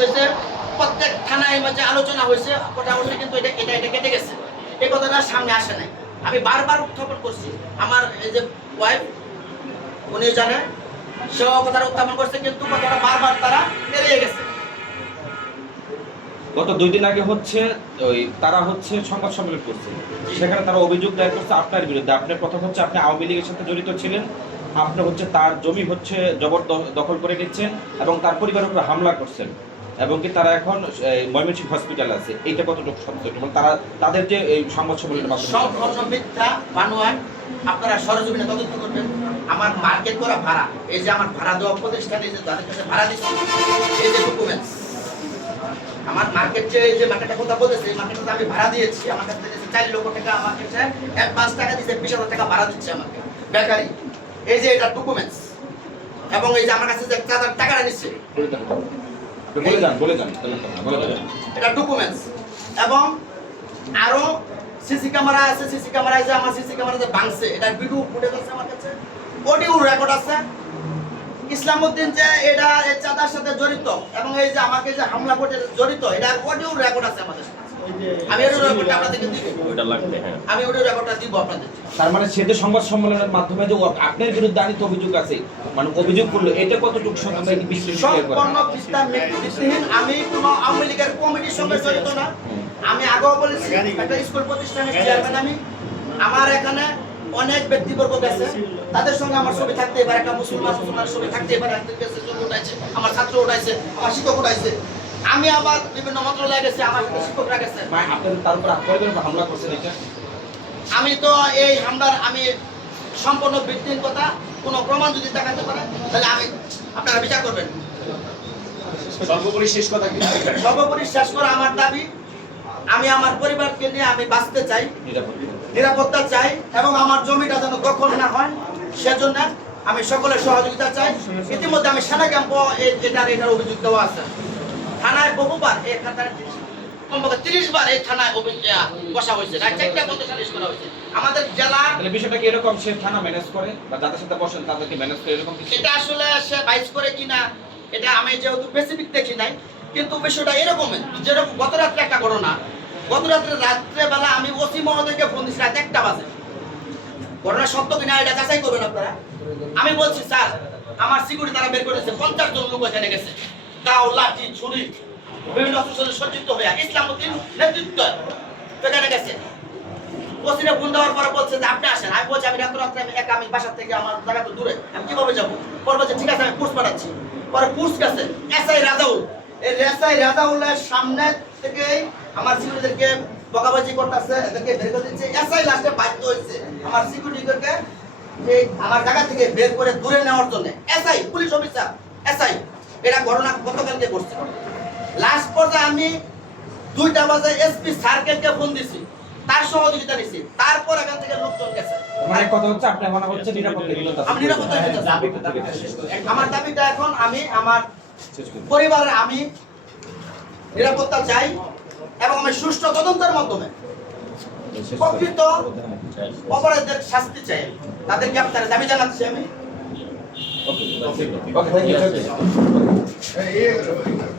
হয়েছে প্রত্যেক থানায় মাঝে আলোচনা হয়েছে হয়েছে কিন্তু এটা এটা এটা কেটে গেছে। এই কথাটা সামনে আসে নাই। আমি বারবার উত্থাপন করছি। আমার এই যে ওয়াইফ উনি জানে সেও কথাটা উত্থাপন করছে কিন্তু কথাটা বারবার তারা এড়িয়ে গেছে। গত দুই দিন আগে হচ্ছে ওই তারা হচ্ছে সংবাদ সম্মেলন করছে। সেখানে তারা অভিযোগ দায়ের করছে আপনার বিরুদ্ধে। আপনার প্রথম হচ্ছে আপনি আওয়ামী লীগের সাথে জড়িত ছিলেন। আপনি হচ্ছে তার জমি হচ্ছে জবর দখল করে নিচ্ছেন এবং তার পরিবারের উপর হামলা করছেন। এবং কি তারা এখন এই, ময়মনসিংহ হসপিটাল আছে। এইটা কতটুকু সত্য? এবং তারা তাদের যে এই সংবাদ সম্মেলনের মাধ্যমে সম্পূর্ণ মিথ্যা আপনারা সরজমিনে তদন্ত করবেন। আমার মার্কেট করা ভাড়া এই যে আমার ভাড়া দেওয়া প্রতিষ্ঠানে যে তাদের কাছে ভাড়া দিচ্ছি এই যে ডকুমেন্টস আমার মার্কেট যে এই যে মার্কেটের কথা বলেছে এই মার্কেটটা আমি ভাড়া দিয়েছি। আমার কাছে চার লক্ষ টাকা আমার কাছে এক পাঁচ টাকা দিয়েছে বিশ হাজার টাকা ভাড়া দিচ্ছে আমাকে। বেকারি এই যে এটা ডকুমেন্টস এবং এই যে আমার কাছে যে টাকাটা নিচ্ছে বলে এবং আরও সিসি ক্যামেরা আছে সিসি ক্যামেরায় যে আমার সিসি ক্যামেরা যে ভাঙছে, এটা ভিডিও ফুটেজ আমার কাছে। অডিও রেকর্ড আছে। ইসলামউদ্দিন যে এটা চাঁদার সাথে জড়িত, এবং এই যে আমাকে যে হামলা করতে জড়িত, এটা অডিও রেকর্ড আছে আমাদের। আমি অডিও রেকর্ডটা আপনাদেরকে দিব। ওটা লাগবে হ্যাঁ। আমি অডিও রেকর্ডটা দিব আপনাদের তার মানে সে সংবাদ সম্মেলনের মাধ্যমে যে আপনার বিরুদ্ধে আনিত অভিযোগ আছে মানে অভিযোগ করল এটা কতটুকু সত্য আমরা বিশ্লেষণ সম্পূর্ণ বিস্তার ভিত্তিহীন আমি কোনো আওয়ামী লীগের কমিটির সঙ্গে জড়িত না। আমি আগেও বলেছি একটা স্কুল প্রতিষ্ঠানের চেয়ারম্যান আমি। আমার এখানে অনেক ব্যক্তিবর্গ গেছে। তাদের সঙ্গে আমার ছবি থাকতে পারে একটা মুসলমান মুসলমানের ছবি থাকতে পারে আমার ছাত্র উঠাইছে আমার শিক্ষক উঠাইছে। আমি আবার বিভিন্ন মন্ত্রণালয়ে গেছি আমার শিক্ষকরা গেছে। তার উপর হামলা করছেন এটা আমি তো এই হামলার আমি সম্পূর্ণ ভিত্তিহীন কথা কোনো প্রমাণ যদি দেখাতে পারে তাহলে আমি আপনারা বিচার করবেন। সর্বোপরি শেষ কথা কি? সর্বোপরি শেষ করে আমার দাবি। আমি আমার পরিবারকে নিয়ে আমি বাঁচতে চাই নিরাপত্তা চাই এবং আমার জমিটা যেন দখল না হয় সেজন্য আমি সকলের সহযোগিতা চাই। ইতিমধ্যে আমি সেনা ক্যাম্প এটার এটার অভিযোগ দেওয়া আছে। থানায় বহুবার এই কমপক্ষে তিরিশ বার এই থানায় বসা হয়েছে। রাত চারটা পর্যন্ত সালিশ করা হয়েছে। আমাদের জেলা বিষয়টা কি এরকম সে থানা ম্যানেজ করে? বা যাদের সাথে বসেন তাদেরকে ম্যানেজ করে এরকম এটা আসলে সে বাইস করে কিনা এটা আমি যেহেতু স্পেসিফিক দেখি নাই কিন্তু বিষয়টা এরকম। যেরকম গত রাত্রে একটা ঘটনা গত রাত্রে রাত্রে বেলা আমি ওসি মহোদয়কে ফোন দিচ্ছি রাত একটা বাজে। ঘটনা সত্য কিনা এটা যাচাই করবেন আপনারা। আমি বলছি স্যার আমার সিকিউরিটি তারা বের করেছে পঞ্চাশ জন লোক এখানে গেছে। দাও ছুরি। বিভিন্ন সজ্জিত হয়ে নেতৃত্ব এখানে গেছে। ফোন দেওয়ার পরে বলছে যে, আপনি আসেন। আমি বলছি, আমি রাত্র আমি একা, আমি বাসার থেকে আমার জায়গা তো দূরে। আমি কীভাবে যাব? পরে বলছে, ঠিক আছে, আমি পাঠাচ্ছি। পরে গেছে এসআই রাজাউল। এই এসআই রাজাউলের সামনে থেকে আমার বকাবাজি করতেছে, এদেরকে বের করে দিচ্ছে। এসআই লাস্টে বাধ্য হয়েছে আমার সিকিউরিটিদেরকে আমার জায়গা থেকে বের করে দূরে নেওয়ার জন্য। এসআই পুলিশ অফিসার এসআই এটা ঘটনা গতকালকে ঘটছে। লাস্ট পর্যায়ে আমি দুইটা বাজে এসপি সার্কেলকে ফোন দিছি তার সহযোগিতা নিছি তারপর এখান থেকে লোকজন গেছে। মানে কথা হচ্ছে আপনি মনে হচ্ছে নিরাপত্তা আমি নিরাপত্তা দিতে চাই। আমার দাবিটা এখন আমি আমার পরিবারে আমি নিরাপত্তা চাই এবং আমি সুষ্ঠু তদন্তের মাধ্যমে প্রকৃত অপরাধীদের শাস্তি চাই। তাদের গ্রেপ্তারের দাবি জানাচ্ছি আমি। Okay thank you